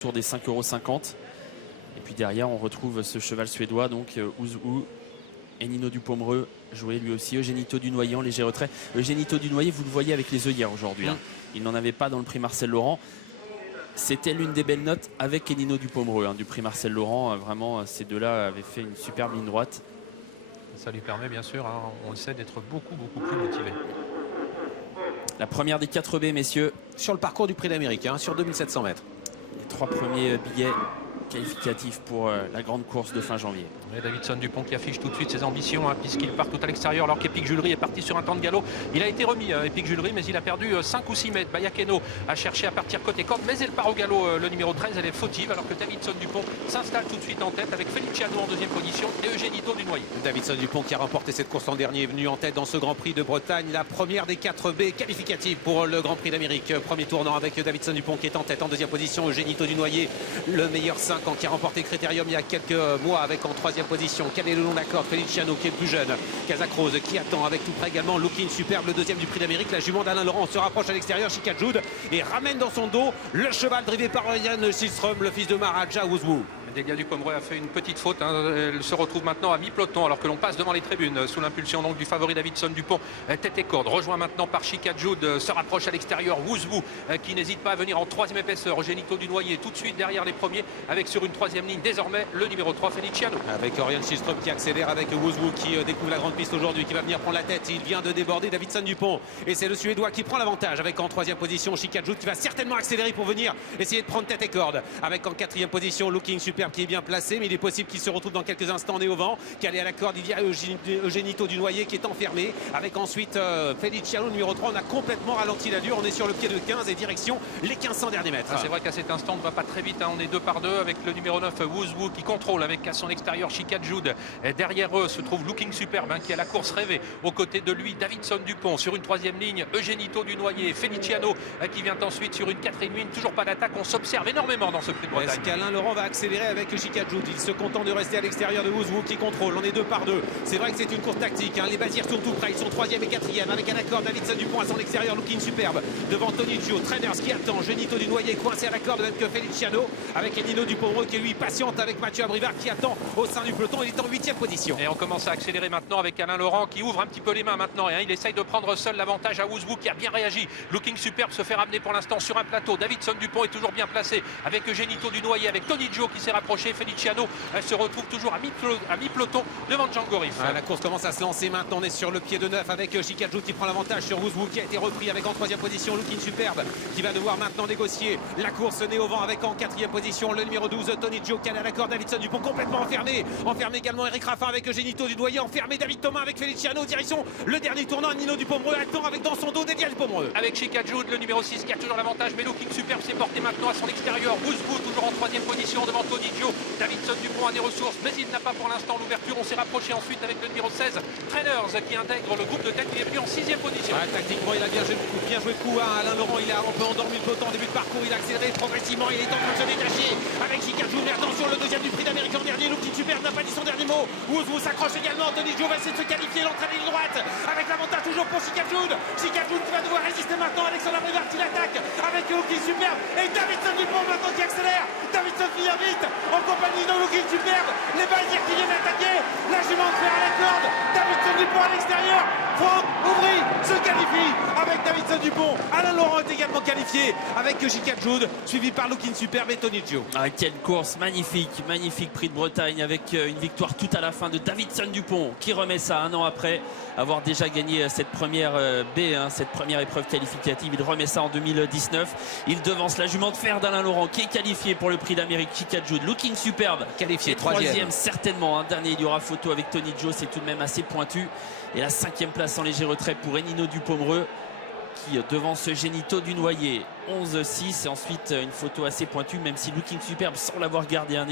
autour des 5,50 €. Et puis derrière, on retrouve ce cheval suédois, donc Ouzou, Enino du Pomereux, joué lui aussi. Eugenito du Noyer en léger retrait. Eugenito du Noyer, vous le voyez avec les œillères aujourd'hui. Il n'en avait pas dans le prix Marcel Laurent. C'était l'une des belles notes avec Enino du Pomereux du prix Marcel Laurent. Vraiment, ces deux-là avaient fait une superbe ligne droite. Ça lui permet bien sûr, on le sait, d'être beaucoup plus motivé. La première des 4 B, messieurs. Sur le parcours du Prix d'Amérique, sur 2700 mètres. Les 3 premiers billets qualificatifs pour la grande course de fin janvier. Et Davidson Dupont qui affiche tout de suite ses ambitions, puisqu'il part tout à l'extérieur alors qu'Epic Julery est parti sur un temps de galop. Il a été remis, Epic Julery, mais il a perdu 5 ou 6 mètres. Bayakeno a cherché à partir côté corde, mais elle part au galop, le numéro 13, elle est fautive, alors que Davidson Dupont s'installe tout de suite en tête avec Feliciano en deuxième position et Eugenito du Noyer. Davidson Dupont qui a remporté cette course l'an dernier est venu en tête dans ce Grand Prix de Bretagne. La première des 4 B qualificatives pour le Grand Prix d'Amérique. Premier tournant avec Davidson Dupont qui est en tête. En deuxième position, Eugenito du Noyer, le meilleur 5 ans qui a remporté Critérium il y a quelques mois, avec en troisième position Canet le long d'accord, Feliciano qui est le plus jeune, Casacruz qui attend avec tout près également Looking Superbe, le deuxième du Prix d'Amérique. La jument d'Alain Laurent se rapproche à l'extérieur, Chica Jude, et ramène dans son dos le cheval drivé par Ryan Silström, le fils de Maharaja Ouzou. Delia du Pomereux a fait une petite faute. Elle se retrouve maintenant à mi-peloton alors que l'on passe devant les tribunes sous l'impulsion donc du favori Davidson Dupont. Tête et corde, rejoint maintenant par Chica Jude, se rapproche à l'extérieur. Ouzou qui n'hésite pas à venir en troisième épaisseur. Eugenito du Noyer tout de suite derrière les premiers avec sur une troisième ligne désormais le numéro 3 Feliciano. Avec Ryan Silström qui accélère, avec Ouzou qui découvre la grande piste aujourd'hui, qui va venir prendre la tête. Il vient de déborder Davidson Dupont et c'est le Suédois qui prend l'avantage avec en troisième position Chica Jude qui va certainement accélérer pour venir essayer de prendre tête et corde. Avec en quatrième position Looking Superbe qui est bien placé, mais il est possible qu'il se retrouve dans quelques instants nez au vent. Calé à la corde, il y a Eugenito du Noyer qui est enfermé. Avec ensuite Feliciano numéro 3. On a complètement ralenti l'allure. On est sur le pied de 15 et direction les 1500 derniers mètres. C'est vrai qu'à cet instant, on ne va pas très vite. On est 2 par 2 avec le numéro 9 Ouzou qui contrôle avec à son extérieur Chica Jude. Derrière eux se trouve Looking Superbe qui a la course rêvée. Aux côtés de lui, Davidson Dupont sur une troisième ligne. Eugenito du Noyer, Feliciano qui vient ensuite sur une quatrième ligne. Toujours pas d'attaque. On s'observe énormément dans ce prix de Bretagne. Est-ce qu'Alain Laurent va accélérer avec Chica Jude? Il se contente de rester à l'extérieur de Ouzou qui contrôle. On est 2 par 2. C'est vrai que c'est une course tactique. Les Bazirs sont tout près. Ils sont 3e et 4e avec un accord. Davidson Dupont à son extérieur. Looking Superbe devant Tony Gio. Trainers qui attend. Eugenito du Noyer coincé à la corde même que Feliciano. Avec Enino du Pomereux qui lui patiente avec Mathieu Abrivard qui attend au sein du peloton. Il est en 8e position. Et on commence à accélérer maintenant avec Alain Laurent qui ouvre un petit peu les mains maintenant. Et il essaye de prendre seul l'avantage à Ouzou qui a bien réagi. Looking Superbe se fait ramener pour l'instant sur un plateau. Davidson Dupont est toujours bien placé avec Eugenito du Noyer, avec Tony Gio qui s'est rapproché. Feliciano se retrouve toujours à mi-peloton devant Django Riff. La course commence à se lancer maintenant. On est sur le pied de 9 avec Chica Jude qui prend l'avantage sur Ouzou qui a été repris avec en 3e position Looking Superbe qui va devoir maintenant négocier la course nez au vent avec en 4e position le numéro 12 Tony Gio qui a l'accord. Davidson Dupont complètement enfermé. Enfermé également Eric Raffin avec Eugenito du Noyer. Enfermé David Thomas avec Feliciano. Direction le dernier tournant. Nino du Pomereux attend avec dans son dos Delia du Pomereux. Avec Chica Jude, le numéro 6 qui a toujours l'avantage. Mais Looking Superbe s'est porté maintenant à son extérieur. Ouzou toujours en 3e position devant Tony Gio. Davidson Dupont a des ressources, mais il n'a pas pour l'instant l'ouverture. On s'est rapproché ensuite avec le numéro 16 Trainers qui intègre le groupe de tête. Il est venu en 6e position. Tactiquement il a bien joué le coup. Alain Laurent il a un peu endormi le peloton en début de parcours. Il a accéléré progressivement. Il est en train de se détacher avec Chica Jude. Mais attention, le deuxième du Prix d'Amérique en dernier. Looking Superbe n'a pas dit son dernier mot. Ouzou s'accroche également. Tony Gio va essayer de se qualifier. L'entrée de ligne droite avec l'avantage toujours pour Chica Jude. Chica Jude qui va devoir résister maintenant. Alexandre Abrivard qui l'attaque avec Looking Superbe et Davidson Dupont maintenant qui accélère. Davidson vient vite en compagnie de Looking Superbe. Les Bazirs qui viennent attaquer. La jument de fer à la corde. Davidson Dupont à l'extérieur. Franck Aubry se qualifie avec Davidson Dupont. Alain Laurent est également qualifié avec Chica Jude, suivi par Looking Superbe et Tony Gio. Quelle course magnifique, magnifique prix de Bretagne avec une victoire tout à la fin de Davidson Dupont qui remet ça un an après avoir déjà gagné cette première B, cette première épreuve qualificative. Il remet ça en 2019. Il devance la jument de fer d'Alain Laurent qui est qualifié pour le prix d'Amérique. Chica Jude, Looking Superbe Qualifié 3e certainement. Dernier, il y aura photo avec Tony Gio, c'est tout de même assez pointu. Et la 5e place en léger retrait pour Enino du Pomereux qui devance Eugenito du Noyer. 11-6 et ensuite une photo assez pointue, même si Looking Superbe sans l'avoir gardé un